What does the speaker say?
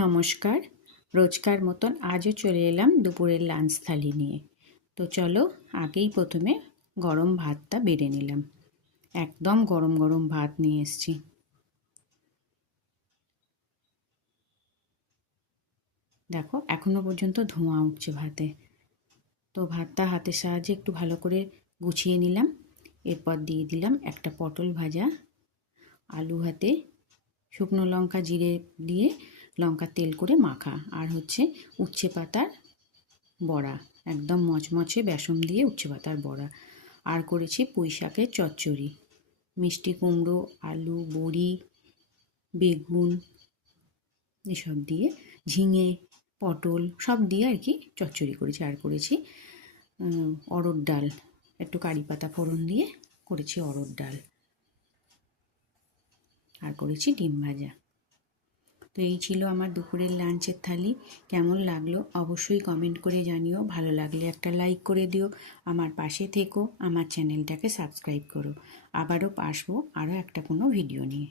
নমস্কার। রোজকার মতন আজও চলে এলাম দুপুরের লাঞ্চ থালি নিয়ে। তো চলো আগেই প্রথমে গরম ভাতটা বেড়ে নিলাম। একদম গরম গরম ভাত নিয়ে এসছি। দেখো, এখনও পর্যন্ত ধোঁয়া উঠছে ভাতে। তো ভাতটা হাতের সাহায্যে একটু ভালো করে গুছিয়ে নিলাম। এরপর দিয়ে দিলাম একটা পটল ভাজা, আলু হাতে, শুকনো লঙ্কা জিরে দিয়ে লঙ্কা তেল করে মাখা। আর হচ্ছে উচ্ছে পাতার বড়া। একদম মচমচে বেসন দিয়ে উচ্ছে পাতার বড়া। আর করেছি পুঁই শাকের চচ্চড়ি। মিষ্টি কুমড়ো, আলু, বড়ি, বেগুন এসব দিয়ে ঝিঙে, পটল সব দিয়ে আর কি চচ্চড়ি করেছি। আর করেছি অরড় ডাল। একটু কারি পাতা ফোড়ন দিয়ে করেছি অরড় ডাল। আর করেছি ডিম ভাজা। তো এই ছিল আমার দুপুরের লাঞ্চের থালি। কেমন লাগল অবশ্যই কমেন্ট করে জানিও। ভালো লাগলে একটা লাইক করে দিও। আমার পাশে থেকো। আমার চ্যানেলটাকে সাবস্ক্রাইব করো। আবারও আসব আরও একটা কোনো ভিডিও নিয়ে।